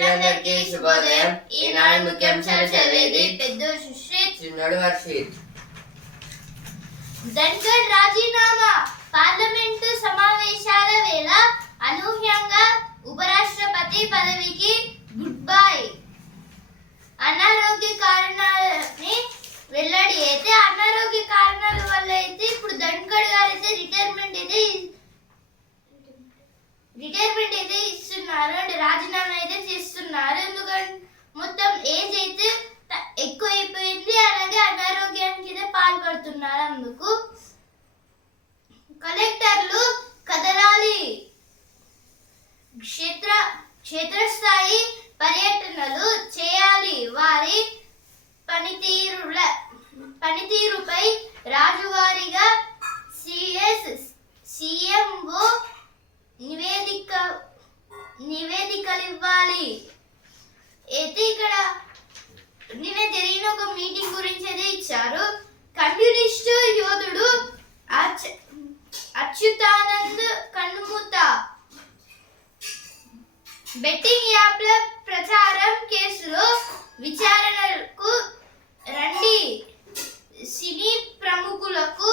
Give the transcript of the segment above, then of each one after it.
మిత్రులందరికీ శుభోదయం. ఈనాడు ముఖ్యాంశాలు చదివేది పెద్ద సుశ్రీత్. చిన్నోడు వర్షిత్ ధన్గఢ్ రాజీనామా. పార్లమెంటు సమావేశాల వేళ అనూహ్యంగా ఉపరాష్ట్రపతి పదవికి గుడ్ బై అనారోగ్య కారణాలని వెల్లడి. అయితే అనారోగ్య కారణాల వల్ల అయితే ఇప్పుడు ధన్గఢ్ గారు అయితే రిటైర్మెంట్ అయితే రిటైర్మెంట్ అయితే ఇస్తున్నారు అండ్ రాజీనామా అయితే చేస్తున్నారు. ఎందుకంటే మొత్తం ఏజ్ అయితే ఎక్కువ అయిపోయింది అలాగే అనారోగ్యానికి అయితే పాల్పడుతున్నారు అందుకు. కలెక్టర్లు కదలాలి. క్షేత్ర క్షేత్రస్థాయి పర్యటనలు చేయాలి. వారి పనితీరుల పనితీరుపై రాజువారీగా సిఎస్ సిఎంఓ నివేదిక నివేదికలు ఇవ్వాలి అయితే ఇక్కడ నిన్న జరిగిన ఒక మీటింగ్ గురించి అయితే ఇచ్చారు. కమ్యూనిస్టు యోధుడు అచ్యుతానంద్ కన్నుమూత. బెట్టింగ్ యాప్ల ప్రచారం కేసులో విచారణకు రండి. సినీ ప్రముఖులకు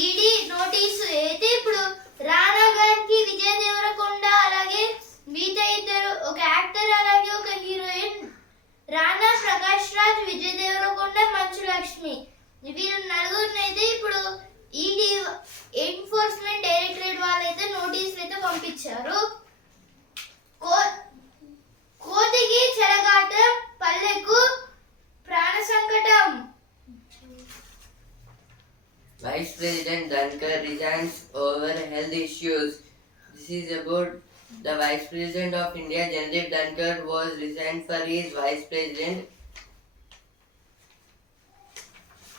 ఈడీ నోటీసు. అయితే ఇప్పుడు రానా గారికి విజయ్ దేవరకొండ అలాగే మిగతా ఇద్దరు ఒక యాక్టర్ అలాగే ఒక హీరోయిన్ రానా ప్రకాష్ రాజ్ విజయ్ దేవరకొండ మంచు లక్ష్మి. వీరు నలుగురిని అయితే ఇప్పుడు ఈ of India, Jandeep Dhankar, was resigned for his Vice President.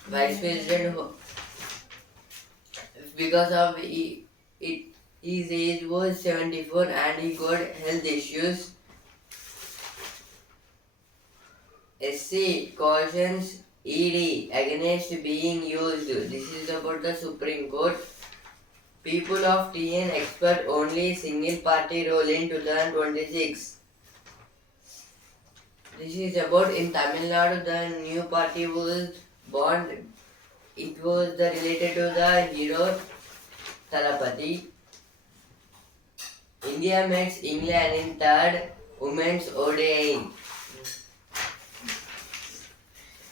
Vice President because of he, it, his age was 74 and he got health issues. SC cautions ED against being used. This is about the Supreme Court. People of TN expect only single party rule in 2026. This is about in Tamil Nadu the new party was born. It was the related to the hero Talapati. India makes England in third women's ODI.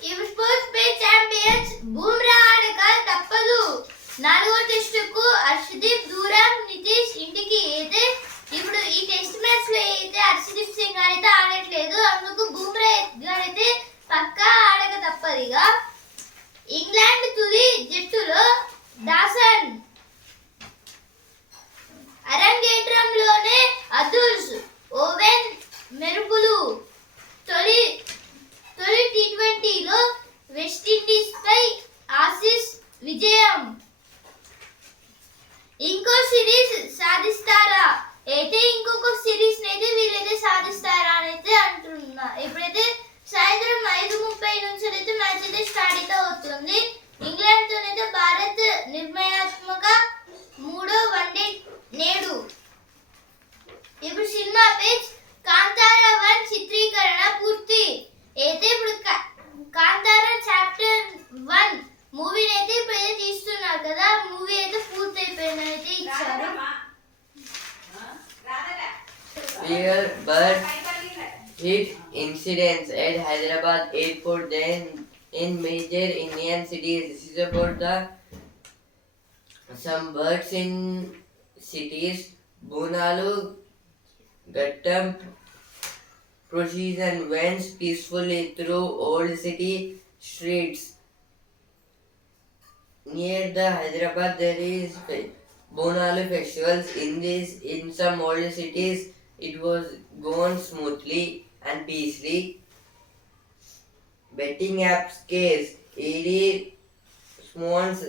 If sports be champions, Boomerang ಆಡಕ ತಪ್ಪದು నాలుగో టెస్టుకు హర్షదీప్ దూరం నితీష్ ఇంటికి అయితే ఇప్పుడు ఈ test మ్యాచ్లో అయితే హర్షదీప్ సింగ్ గారు అయితే ఆడట్లేదు. అందుకు బుమ్రా గారు అయితే పక్కా ఆడక తప్పదిగా ఇంగ్లాండ్ తుది జట్టులో దాసన్ అరంగేట్రంలోనే అదుల్స్ ఓవెన్ మెరుపులు Indian cities. This is about the some birds in cities. Bunalu Gattam procession went peacefully through old city streets. Near the Hyderabad there is Bonalu festivals. In this in some old cities it was gone smoothly and peacefully. Betting apps case ED Swans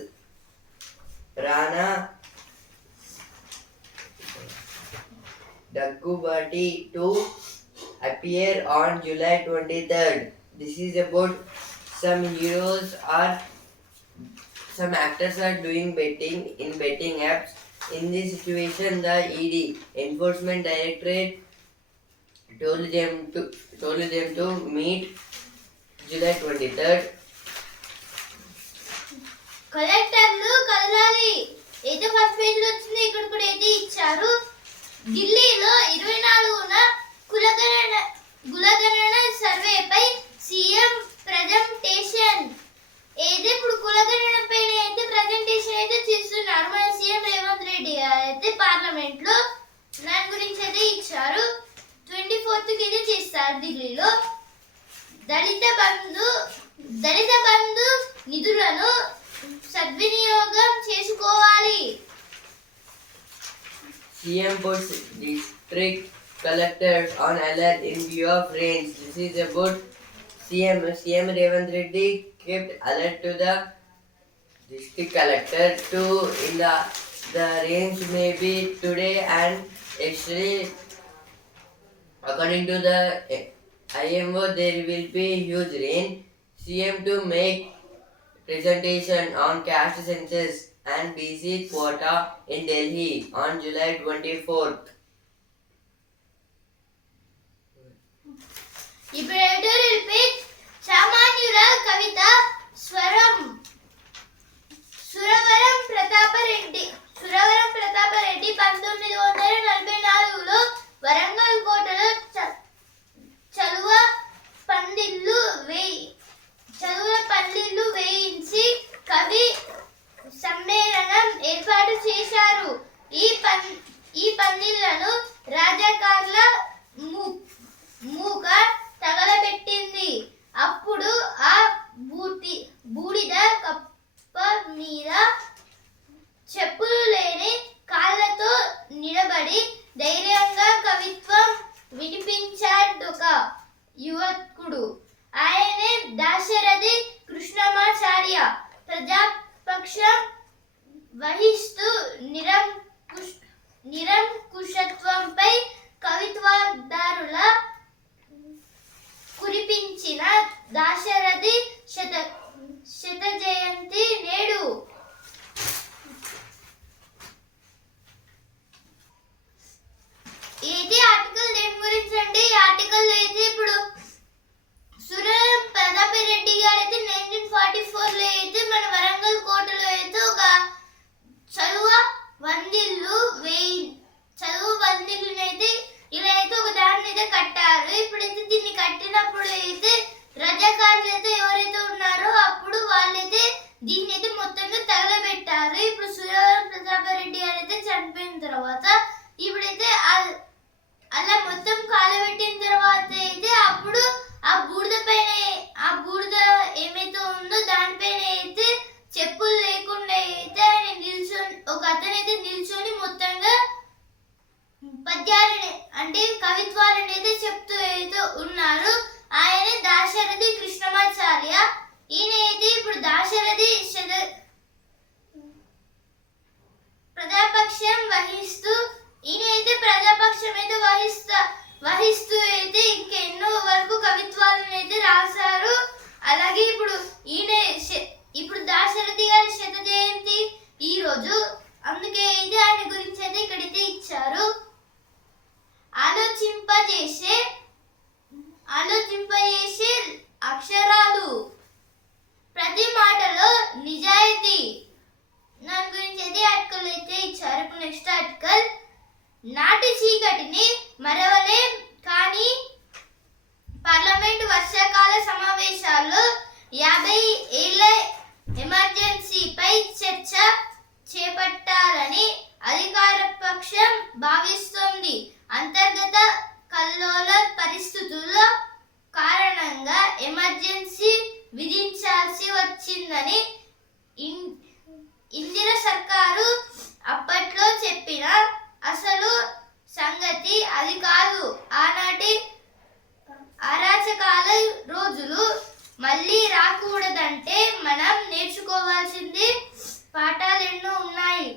Rana Daggubati to appear on July 23rd. This is about some heroes are some actors are doing betting in betting apps. In this situation, the ED Enforcement Directorate told them to told them to meet July 23rd. కలెక్టర్లు కదలాలి ఏదో first పేజ్లో వచ్చింది ఇక్కడ కూడా అయితే ఇచ్చారు. ఢిల్లీలో ఇరవై నాలుగున కులగణన కులగణన సర్వేపై సీఎం ప్రజెంటేషన్ ఏదో ఇప్పుడు కులగణన పైన అయితే ప్రజెంటేషన్ అయితే చేస్తున్నారు. మన సీఎం రేవంత్ రెడ్డి గారు అయితే పార్లమెంట్లో దాని గురించి అయితే ఇచ్చారు. ట్వంటీ ఫోర్త్కి అయితే చేస్తారు ఢిల్లీలో. దళిత బంధు దళిత బంధు నిధులను సద్వినియోగం చేసుకోవాలి CM puts district collectors on alert in view of rains. This is about CM. CM Revant Reddy kept alert to the district collector to in the the rains may be today and yesterday. According to the eh, IMO, there will be huge rain. CM to make presentation on caste census and BC quota in Delhi on July 24th. ఇప్పుడు editorial సామాన్యుల కవిత స్వరం సురవరం ప్రతాపరెడ్డి సురవరం ప్రతాపరెడ్డి పంతొమ్మిది వందల నలభై నాలుగులో వరంగల్ కోటలో చ- చలువ పందిళ్ళు పద్యాలని అంటే కవిత్వాలు అనేది చెప్తూ అయితే ఉన్నారు. ఆయన దాశరథి కృష్ణమాచార్య. ఈయన అయితే ఇప్పుడు దాశరథి శత ప్రజాపక్షం వహిస్తూ ఈయన అయితే ప్రజాపక్షం అయితే వహిస్తా వహిస్తూ అయితే ఇంకెన్నో వరకు కవిత్వాలను అయితే రాశారు. అలాగే ఇప్పుడు ఈయన శ- ఇప్పుడు దాశరథి గారి శత జయంతి ఈరోజు. అందుకే అయితే ఆయన గురించి అయితే ఇక్కడైతే ఇచ్చారు. ఆలోచింపజేసే ఆలోచింపజేసే అక్షరాలు. ప్రతి మాటలో నిజాయితీ. దాని గురించి అదే ఆర్టికల్ అయితే ఇచ్చారు నెక్స్ట్ ఆర్టికల్ నాటి చీకటిని మరవలేం అంతర్గత కల్లోల పరిస్థితుల కారణంగా ఎమర్జెన్సీ విధించాల్సి వచ్చిందని ఇన్- ఇందిర సర్కారు అప్పట్లో చెప్పిన అసలు సంగతి అది కాదు. ఆనాటి అరాచకాల రోజులు మళ్ళీ రాకూడదంటే మనం నేర్చుకోవాల్సింది పాఠాలు ఎన్నో ఉన్నాయి.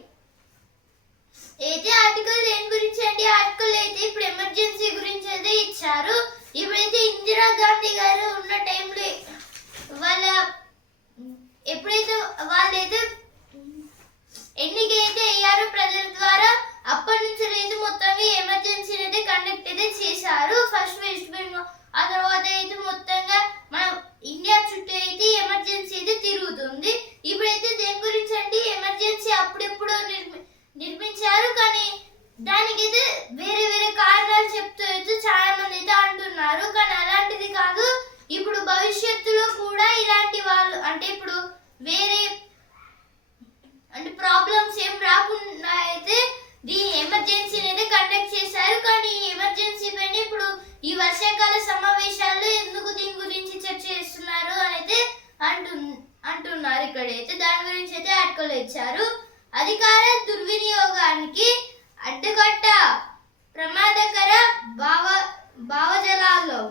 అయితే ఆర్టికల్ దేని గురించి అండి ఆర్టికల్ అయితే ఇప్పుడు ఎమర్జెన్సీ గురించి అయితే ఇచ్చారు. ఇప్పుడైతే ఇందిరా గాంధీ గారు ఉన్న టైంలో అడ్డుకట్టలు ఇచ్చారు. అధికార దుర్వినియోగానికి అడ్డుకట్ట ప్రమాదకర భావ భావజలాల్లో.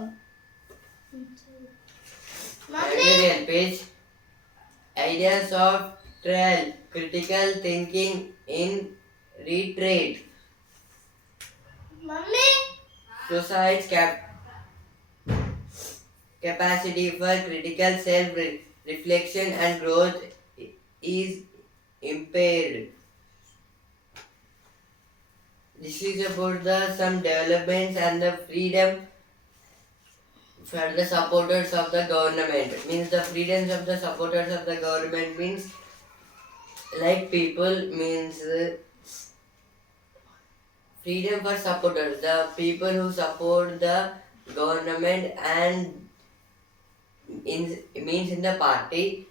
Ideas of trial critical thinking in retreat mummy. Society cap capacity for critical self reflection and growth is impaired. This is about the some developments and the freedom for the supporters of the government. Means the freedoms of the supporters of the government means like people means freedom for supporters the people who support the government and in means in the party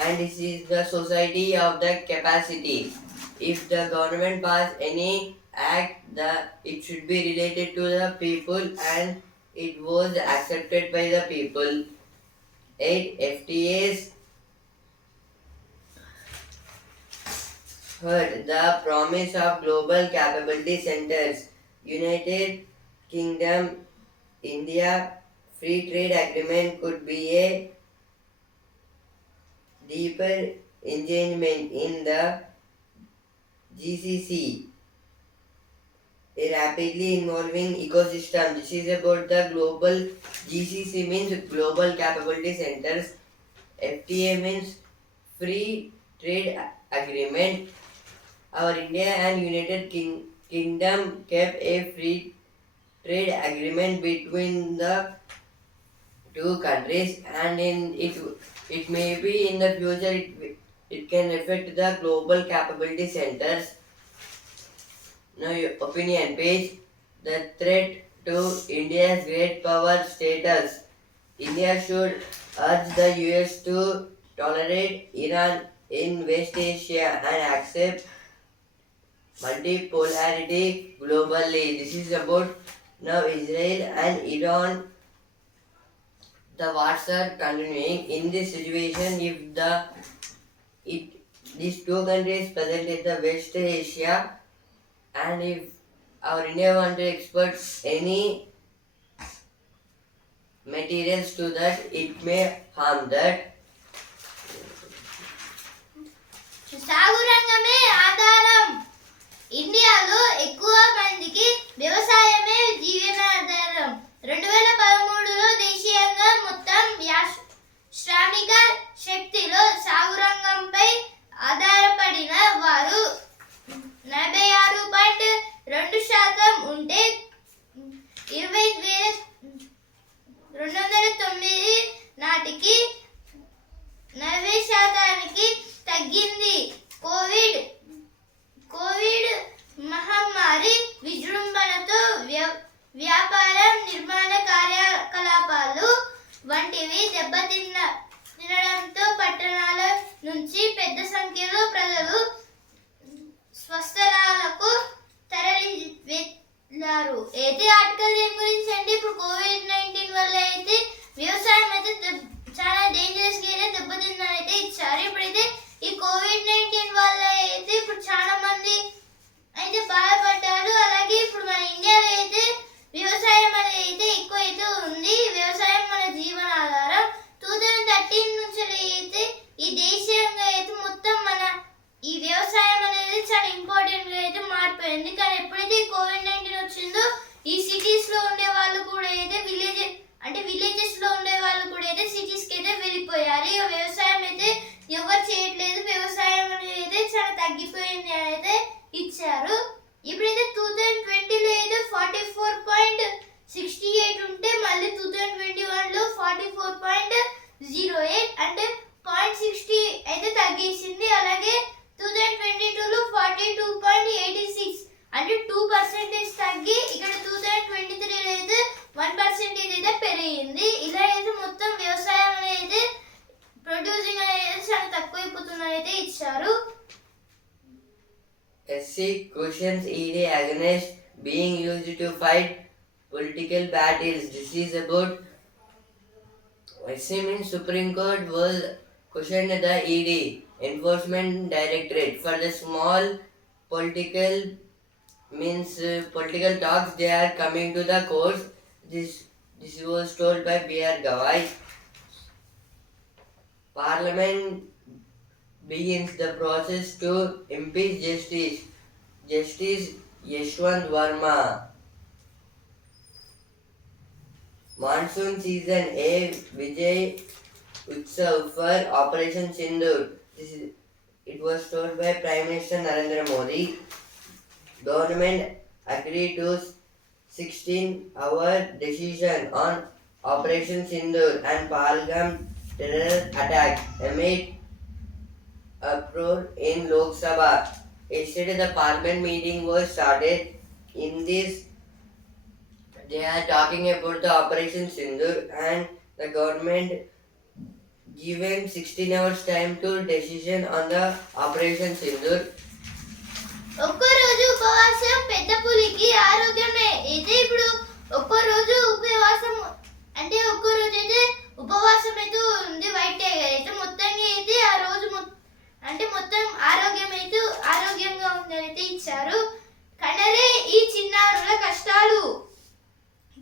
and this is the society of the capacity. If the government pass any act the it should be related to the people and it was accepted by the people. 8 ftas heard the promise of global capability centers. United Kingdom, India, free trade agreement could be a deeper engagement in the GCC, a rapidly evolving ecosystem. This is about the global GCC means global capability centers. FTA means free trade agreement our India and United King- Kingdom kept a free trade agreement between the two countries and in it it may be in the future it, it can affect the global capability centers now your opinion page the threat to india's great power status india should urge the us to tolerate iran in west asia and accept multipolarity globally. This is about now Israel and Iran The wars are continuing. In this situation, if the it these two countries present in the West Asia, and if our India want to export any materials to that, it may harm that. సాగు రంగమే ఆధారం ఇండియాలో ఎక్కువ మందికి వ్యవసాయమే జీవనాధారం రెండు వేల పదమూడులో దేశీయంగా మొత్తం శ్రామిక శక్తిలో సాగు రంగంపై ఆధారపడిన వారు నలభై ఆరు పాయింట్ రెండు శాతం ఉంటే ఇరవై వేల రెండు వందల తొమ్మిది నాటికి నలభై శాతానికి తగ్గింది. SC means Supreme Court was question the ED Enforcement Directorate for the small political means uh, political talks they are coming to the courts. This this was told by B.R. Gawai. Parliament begins the process to impeach Justice Justice Yashwant Verma. Monsoon season A Vijay Utsav for Operation Sindur. This is, it was told by Prime Minister Narendra Modi. Government agreed to 16-hour decision on Operation Sindur and Pahalgam terror attack amid uproar in Lok Sabha. Yesterday, the parliament meeting was started. In this, they are talking about the Operation Sindur and the government given 16 hours time to decision on the Operation Sindur. ఒక్కో రోజు ఉపవాసం పెద్ద పులికి ఆరోగ్యమే. అయితే ఇప్పుడు ఒక్కో రోజు ఉపవాసం అంటే ఒక్కో రోజు అయితే ఉపవాసం అయితే ఉంది వైట్ అయితే మొత్తంగా అయితే ఆ రోజు అంటే మొత్తం ఆరోగ్యం అయితే ఆరోగ్యంగా ఉందని అయితే ఇచ్చారు. కనరే ఈ చిన్నారుల కష్టాలు.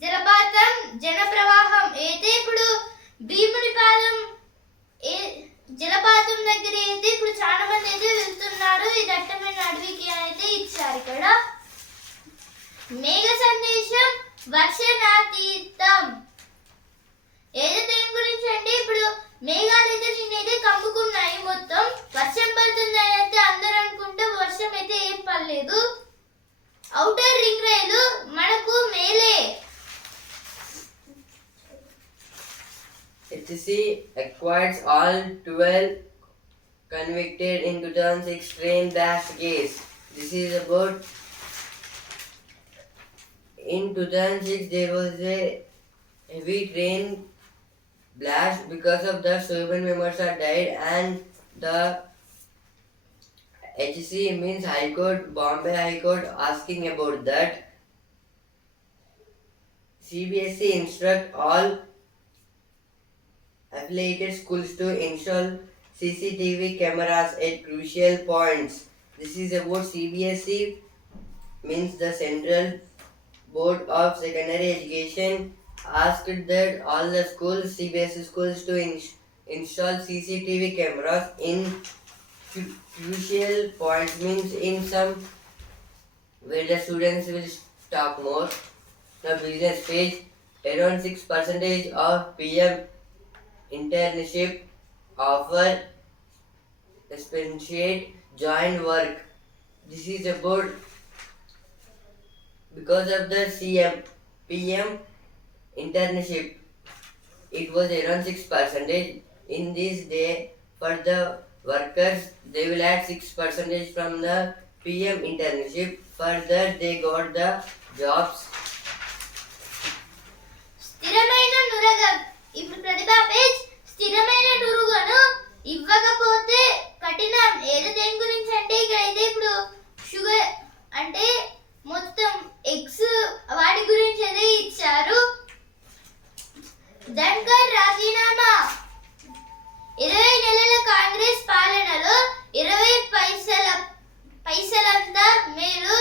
జలపాతం జన ప్రవాహం అయితే ఇప్పుడు భీముని పాదం ఏ జలపాతం దగ్గర అయితే ఇప్పుడు చాలా మంది అయితే వెళ్తున్నారు. ఈ దట్టమైన అడవికి అయితే ఇచ్చారు ఇక్కడ. మేఘ సందేశం వర్షనాతీతం. ఏదో దేని గురించి అంటే ఇప్పుడు మేఘాలు అయితే నిన్నైతే కమ్ముకున్నాయి మొత్తం. వర్షం పడుతుందని అయితే అందరూ అనుకుంటే వర్షం అయితే ఏం పడలేదు. ఔటర్ రింగ్ రైలు మనకు మేలే. HC acquires all 12 convicted in 2006 train blast case. This is about in 2006 there was a heavy train blast because of the seven members are died and the HC means High Court, Bombay High Court asking about that. CBSE instruct all affiliated schools to install CCTV cameras at crucial points. This is about CBSE means the Central Board of Secondary Education asked that all the schools, CBSE schools to ins- install CCTV cameras in cru- crucial points means in some where the students will talk more. The business page around 6 percentage of PM internship, offer, experience, joint work. This is a good because of the CM PM internship. It was around six percentage. In this day, for the workers, they will add six percentage from the PM internship. Further, they got the jobs. ಸ್ಥಿರమైన ఇప్పుడు ప్రతిభా page స్థిరమైన నురుగును ఇవ్వకపోతే కఠినం. ఏదో దేని గురించి అంటే ఇక్కడ అయితే ఇప్పుడు షుగర్ అంటే మొత్తం ఎగ్స్ వాటి గురించి అదే ఇచ్చారు. ధన్కర్ రాజీనామా. ఇరవై నెలల కాంగ్రెస్ పాలనలో ఇరవై పైసల పైసలంతా మేలు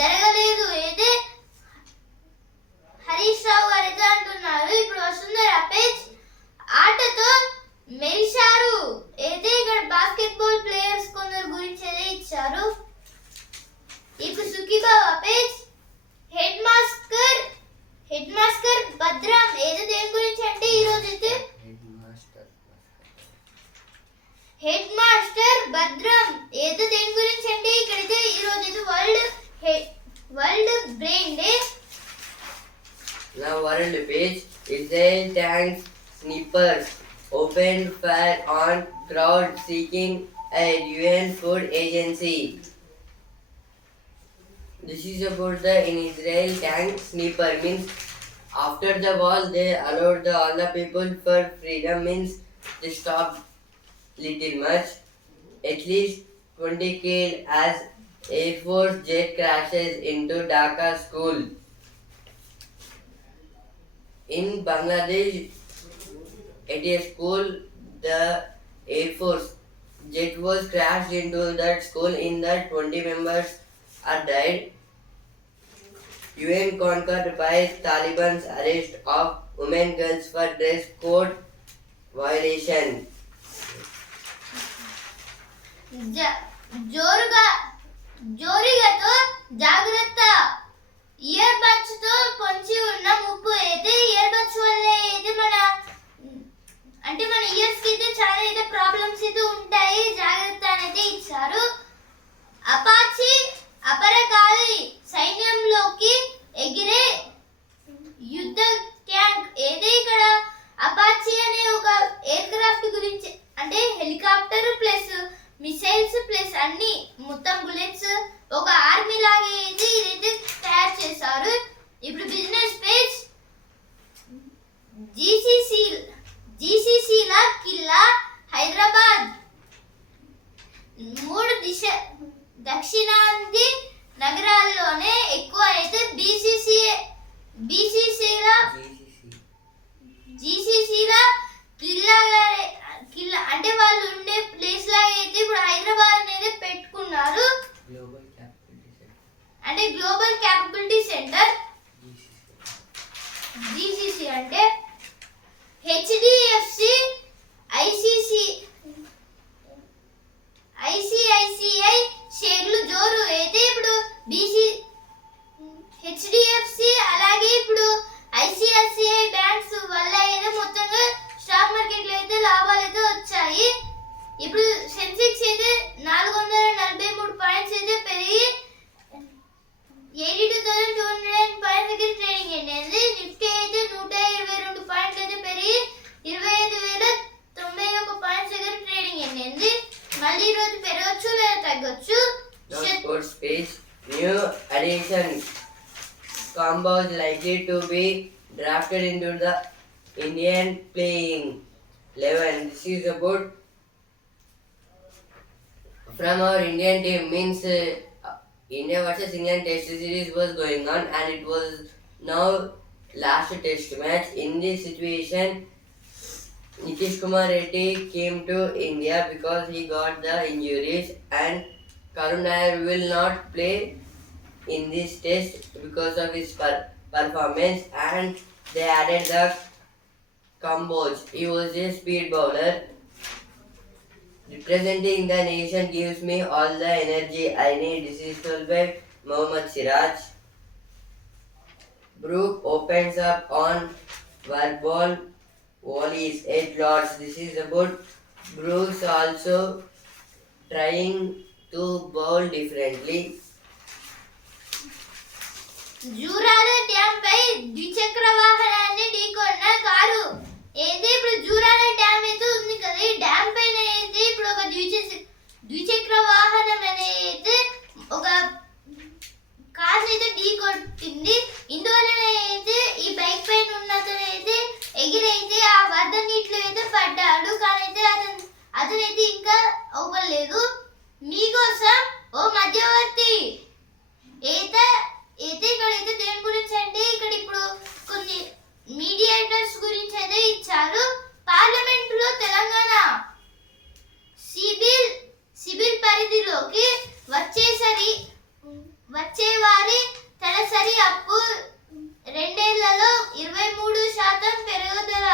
జరగలేదు. అయితే హరీష్ రావు గారు ఏదో అంటున్నారు. ఇప్పుడు వస్తుంది రపేజ్ ఆటతో మెరిశారు అయితే ఇక్కడ బాస్కెట్బాల్ ప్లేయర్స్ కొందరు గురించి అదే ఇచ్చారు? ఇప్పుడు సుఖీబాబు అపేజ్ హెడ్ మాస్టర్ హెడ్ మాస్టర్ భద్రం ఏదో దేని గురించి అంటే ఈరోజు అయితే? హెడ్ మాస్టర్ భద్రం ఏదో దేని గురించి అంటే ఇక్కడైతే ఈరోజు అయితే world world brain day. Israel tanks snipers opened fire on crowd seeking a UN food agency. This is about the in Israel tank sniper means after the war they allowed the, all the people for freedom means they stopped little much. At least 20 killed as Air Force jet crashes into Dhaka school. In Bangladesh, at a school, the Air Force jet was crashed into that school in that 20 members are died. UN conquered by Taliban's arrest of women girls for dress code violation. ಜೋರುಗ ಜೋರಿಗದು ಜಾಗ್ರತ ear బడ్స్తో పొంచి ఉన్న ముప్పు అయితే ear buds వల్ల అయితే మన అంటే మన ఇయర్స్కి అయితే చాలా అయితే ప్రాబ్లమ్స్ అయితే ఉంటాయి. జాగ్రత్త అనేది అయితే ఇచ్చారు. అపాచి అపరకాలి సైన్యంలోకి ఎగిరే from our Indian team means uh, India versus England test series was going on and it was now last test match. In this situation, Nitish Kumar Reddy came to India because he got the injuries and Karun Nair will not play in this test because of his per- performance and they added the Kamboj. He was a speed bowler. Representing the nation gives me all the energy I need. This is Tolbert Mohammad Siraj. Brook opens up on verbal is eight Lords. This is about Bruce also trying to bowl differently. ద్విచక్ర వాహనం అనేది ఒక car అయితే ఢీ కొట్టింది. ఇందువలన అయితే ఈ bike పైన ఉన్న అతను అయితే ఎగిరైతే ఆ వరద నీటిలో అయితే పడ్డాడు. కానీ అయితే అతను అతనైతే ఇంకా అవ్వలేదు. మీకోసం ఓ మధ్యవర్తి అయితే అయితే ఇక్కడ అయితే దేని గురించి అంటే ఇక్కడ ఇప్పుడు కొన్ని మీడియేటర్స్ గురించి అయితే ఇచ్చారు. పార్లమెంటులో తెలంగాణ సిబిల్ సిబిల్ పరిధిలోకి వచ్చేసరి వచ్చేవారి తలసరి అప్పు రెండేళ్ళలో ఇరవై మూడు శాతం పెరుగుదల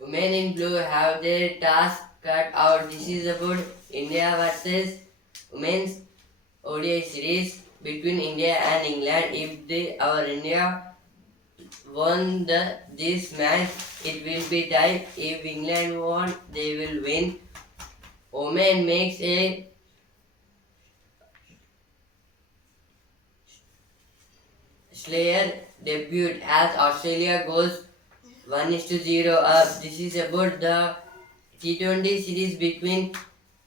Women in blue have their task cut out. This is about India versus women's ODI series between India and England. If they, our India won the this match, it will be tie. If England won, they will win. Oman makes a Slayer debut as Australia goes 1 is to 0 up. This is about the T20 series between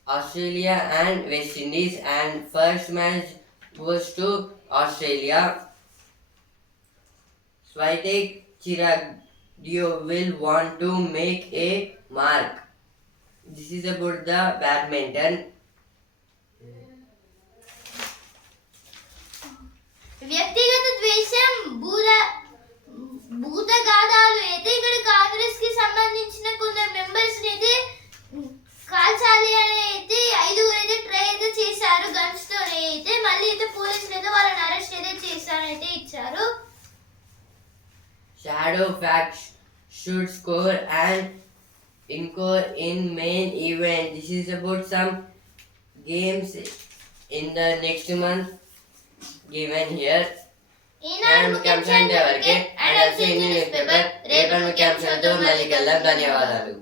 Australia and West Indies and first match goes to Australia. Swiatek Chiradio will want to make a mark. This is about the badminton. వ్యక్తిగత ద్వేషం భూత భూతగాథాలు అయితే ఇక్కడ కాంగ్రెస్కి సంబంధించిన కొందరు members అయితే కాల్చాలి అని అయితే ఐదుగురు అయితే ట్రై అయితే చేశారు గన్స్ అయితే మళ్ళీ అయితే పోలీసులు అయితే వాళ్ళని అరెస్ట్ అయితే చేశారనైతే ఇచ్చారు Shadow facts should score and encore in main event. This is about some games in the next month given here. in caption ದೇವರಿಗೆ and also in news paper ರೇಪನ್ನು caption ಧನ್ಯವಾದಾలు